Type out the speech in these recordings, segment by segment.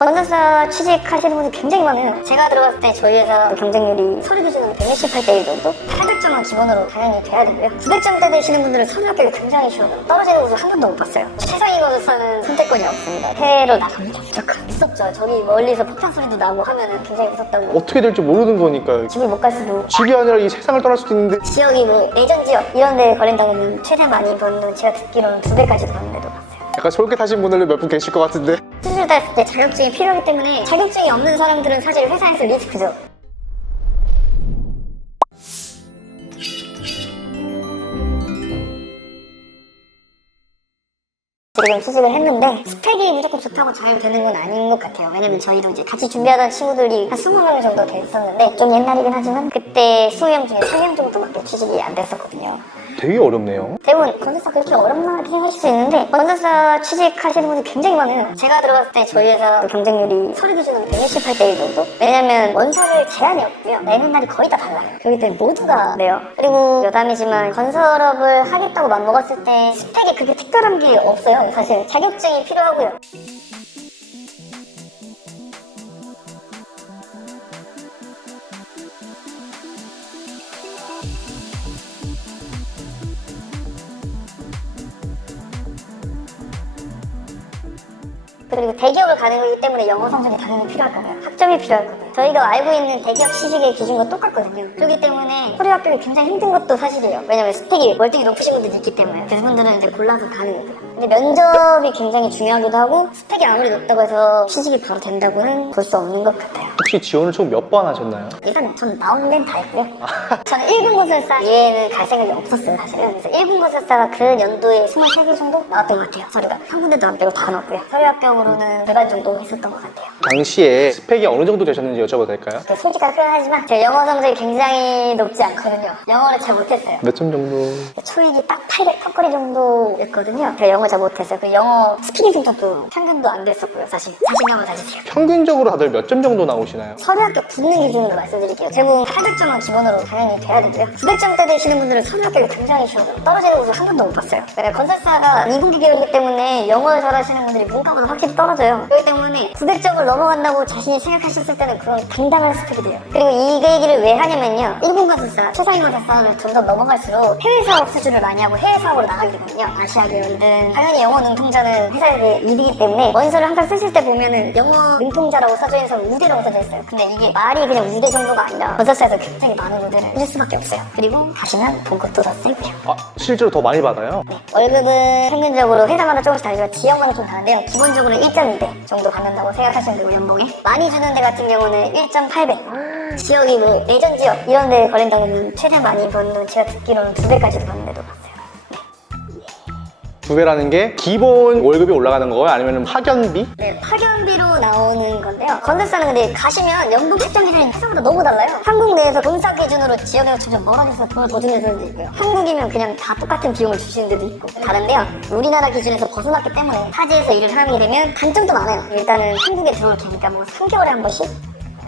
건설사 취직하시는 분이 굉장히 많아요. 제가 들어갔을 때 저희 회사 경쟁률이 서류 기준으로 168대 1 정도? 800점은 기본으로 당연히 돼야 되고요. 900점대 되시는 분들은 서류 합격이 굉장히 쉬워요. 떨어지는 곳을 한 번도 못 봤어요. 최상위 건설사는 선택권이 없습니다. 해외로 나갑니다. 무조건. 무섭죠. 저기 멀리서 폭탄 소리도 나고 하면 굉장히 무섭다고. 어떻게 될지 모르는 거니까요. 집을 못 갈 수도 집이 아니라 이 세상을 떠날 수도 있는데 지역이 뭐 예전 지역 이런 데 걸린다고 하면 최대 많이 버는 제가 듣기로는 두 배까지도 가는 데도 봤어요. 약간 솔깃하신 분들 몇 분 계실 것 같은데 수술다 했을 때 자격증이 필요하기 때문에 자격증이 없는 사람들은 사실 회사에서 리스크죠. 지금 수술을 했는데 스펙이 무조건 좋다고 잘 되는 건 아닌 것 같아요. 왜냐면 저희도 이제 같이 준비하던 친구들이 한 20명 정도 됐었는데 좀 옛날이긴 하지만 그때 20명 중에 3명 정도밖에 취직이 안 됐었거든요. 되게 어렵네요. 대부분 건설사 그렇게 어렵나 생각하실 수 있는데 건설사 취직하시는 분이 굉장히 많아요. 제가 들어갔을 때 저희 회사 경쟁률이 서류 기준으로 168대 1 정도? 왜냐면 원서를 제한이 없고요. 내는 날이 거의 다 달라요. 그렇기 때문에 모두가 내요. 그리고 여담이지만 건설업을 하겠다고 맘먹었을 때 스펙이 그렇게 특별한 게 없어요. 사실 자격증이 필요하고요. 그리고 대기업을 가는 거기 때문에 영어 성적이 당연히 필요할 거고요. 학점이 필요할 거고요. 저희가 알고 있는 대기업 취직의 기준과 똑같거든요. 그렇기 때문에 서류 합격이 굉장히 힘든 것도 사실이에요. 왜냐면 스펙이 월등히 높으신 분들이 있기 때문에. 그분들은 이제 골라서 가는 거고요. 근데 면접이 굉장히 중요하기도 하고 스펙이 아무리 높다고 해서 취직이 바로 된다고는 볼 수 없는 것 같아요. 혹시 지원을 총 몇 번 하셨나요? 일단 전 나오는 데는 다 했고요. 저는 1군 건설사 이외에는 갈 생각이 없었어요, 사실은. 그래서 1군 건설사가 그 연도에 23개 정도 나왔던 것 같아요, 서류가. 한 군데도 안 빼고 다 나왔고요. 서류 합격으로는 네달 정도 했었던 것 같아요. 당시에 스펙이 어느 정도 되셨는지 여쭤봐도 될까요? 그 솔직하게 표현하지만 제 영어 성적이 굉장히 높지 않 거든요. 영어를 잘 못했어요. 몇 점 정도? 초익이 딱 800 턱걸이 정도였거든요. 제가 영어 잘 못했어요. 그 영어 스피킹 성적도 평균도 안 됐었고요, 사실. 자신감을 가지세요. 평균적으로 다들 몇 점 정도 나오시나요? 서류 합격 붙는 기준으로 말씀드릴게요. 대부분 800점은 기본으로 당연히 돼야 되고요. 900점대 되시는 분들은 서류 합격이 굉장히 쉬워요. 떨어지는 곳을 한 번도 못 봤어요. 그래 건설사가 이공계 계열이기 때문에 영어를 잘하시는 분들이 문과보다 확실히 떨어져요. 그렇기 때문에 900점을 넘어간다고 자신이 생각하셨을 때는 그건 당당한 스펙이 돼요. 그리고 이 얘기를 왜 하냐면요. 일본 건 설사, 최상위 건설사를 점점 넘어갈수록 해외 사업 수주를 많이 하고 해외 사업으로 나가게 되거든요. 아시아 계열든 당연히 영어 능통자는 회사에 이득이기 때문에 원서를 항상 쓰실 때 보면은 영어 능통자라고 써져 있는 사람 우대라고 써져 있어요. 근데 이게 말이 그냥 우대 정도가 아니라 건설사에서 굉장히 많은 우대를 해줄 수밖에 없어요. 그리고 본 것도 더 세고요. 아, 실제로 더 많이 받아요? 네, 월급은 평균적으로 회사마다 조금씩 다르지만 지역마다 좀 다른데요. 기본적으로 1.2배 정도 받는다고 생각하시면 되고 연봉에 많이 주는 데 같은 경우는 1.8배. 지역이 뭐 예전 지역 이런 데 걸린다고 하면 최대 많이 버는 돈 제가 듣기로는 두 배까지도 받는 데도 봤어요. 두 배라는 게 기본 월급이 올라가는 거예요? 아니면 파견비? 네, 파견비로 나오는 건데요. 건설사는 근데 가시면 연봉 책정 기준이 회사마다 너무 달라요. 한국 내에서 본사 기준으로 지역에서 점점 멀어져서 돈을 더 주는 데도 있고요. 한국이면 그냥 다 똑같은 비용을 주시는 데도 있고 다른데요. 우리나라 기준에서 벗어났기 때문에 타지에서 일을 하게 되면 단점도 많아요. 일단은 한국에 들어올 테니까 뭐 3개월에 한 번씩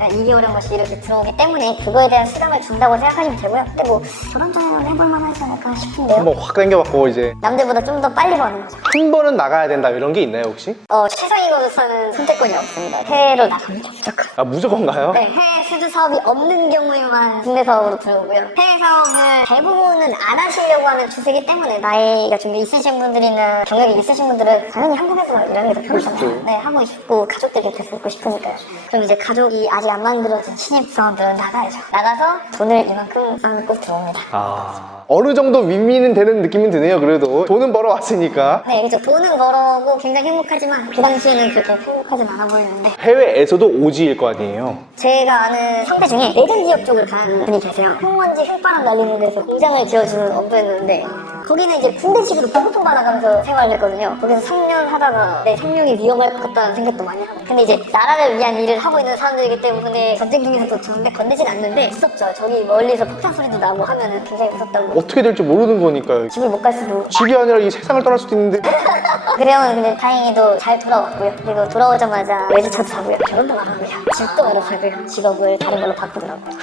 2개월에 한 번씩 이렇게 들어오기 때문에 그거에 대한 수당을 준다고 생각하시면 되고요. 근데 뭐 저런 전에는 해볼만 하지 않을까 싶은데요. 한번 확 당겨봤고 이제 남들보다 좀 더 빨리 버는 거죠. 한 번은 나가야 된다 이런 게 있나요 혹시? 어, 최상위 건설사는 선택권이 없습니다. 해외로 나갑니다, 무조건. 아 무조건 가요? 네, 해외 수주 사업이 없는 경우에만 국내 사업으로 들어오고요. 해외 사업을 대부분은 안 하시려고 하는 추세이기 때문에 나이가 좀 있으신 분들이나 경력이 있으신 분들은 당연히 한국에서 일하는 게 더 편하잖아요. 그렇죠. 네, 하고 싶고 가족들 곁에 있고 싶으니까요. 그럼 이제 가족이 아직 안 만들어진 신입 사원들은 나가야죠. 나가서 돈을 이만큼 쌓고 들어옵니다. 아 어느 정도 윈윈은 되는 느낌은 드네요 그래도 돈은 벌어 왔으니까 네, 그죠. 돈은 벌어오고 굉장히 행복하지만 그 당시에는 그렇게 행복하진 않아 보이는데 해외에서도 오지일 거 아니에요 제가 아는 상대 중에 내전 지역 쪽을 간 분이 계세요. 흙먼지 흙바람 날리는 데서 공장을 지어주는 업부였는데 거기는 이제 군대식으로 보급품 받아가면서 생활을 했거든요. 거기서 3년 하다가 내 생명이 위험할 것 같다는 생각도 많이 하고 근데 이제 나라를 위한 일을 하고 있는 사람들이기 때문에 전쟁 중에서도 절대 건드진 않는데 무섭죠. 저기 멀리서 폭탄 소리도 나고 하면은 굉장히 무섭다고 어떻게 될지 모르는 거니까요 집을 못 갈 수도 집이 아니라 이 세상을 떠날 수도 있는데 그래요. 근데 다행히도 잘 돌아왔고요. 그리고 돌아오자마자 외제차도 사고요. 결혼도 말하고요. 집도 바로 사고요. 직업을 다른 걸로 바꾸더라고요.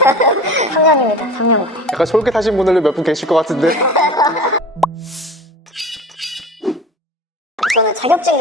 3년입니다. 3년 만에. 약간 솔깃하신 분들 몇분 계실 것 같은데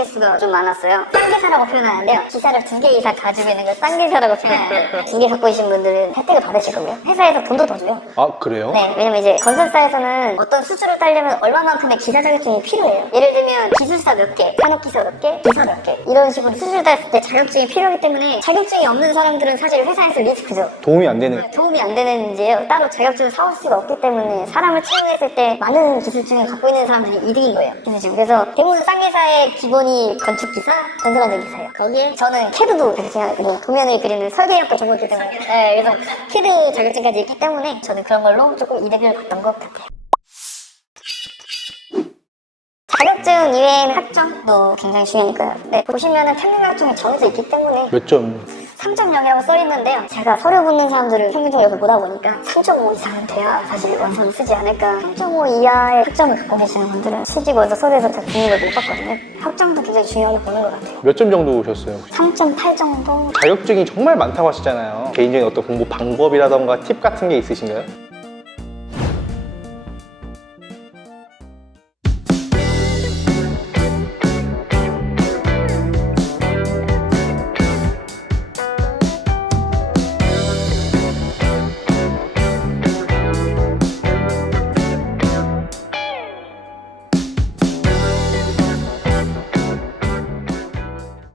개수가 좀 많았어요. 쌍기사라고 표현하는데요. 기사를 두 개 이상 가지고 있는 걸 쌍기사라고 표현하는데 두개 갖고 계신 분들은 혜택을 받으실 거고요. 회사에서 돈도 더 줘요. 아 그래요? 네, 왜냐면 이제 건설사에서는 어떤 수주를 따려면 얼마만큼의 기사 자격증이 필요해요. 예를 들면 기술사 몇 개, 산업기사 몇 개, 기사 몇 개 이런 식으로 수주를 땄을 때 자격증이 필요하기 때문에 자격증이 없는 사람들은 사실 회사에서 리스크죠. 도움이 안 되는 도움이 안 되는지요. 따로 자격증을 사올 수가 없기 때문에 사람을 채용했을 때 많은 기술증을 갖고 있는 사람들이 이득인 거예요. 기술증. 그래서 대부분 쌍기사의 기본이 건축 기사, 건설안전 기사예요. 거기에 저는 캐드도 그냥 뭐 도면을 그리는 설계학과 전공했기 때문에 네, 그래서 캐드 자격증까지 있기 때문에 저는 그런 걸로 조금 이득을 봤던 것 같아요. 자격증 이외에는 학점도 굉장히 중요하니까요. 네, 보시면은 평균 학점이 정해져 있기 때문에 몇 점? 3.0이라고 써있는데요. 제가 서류 붙는 사람들을 평균적으로 보다 보니까 3.5 이상은 돼야 사실 원서를 쓰지 않을까. 3.5 이하의 학점을 갖고 계시는 분들은 실직 원서 서류에서 잘 중요를 못 받거든요. 학점도 굉장히 중요하게 보는 것 같아요. 몇 점 정도 오셨어요? 3.8 정도? 자격증이 정말 많다고 하시잖아요. 개인적인 어떤 공부 방법이라던가 팁 같은 게 있으신가요?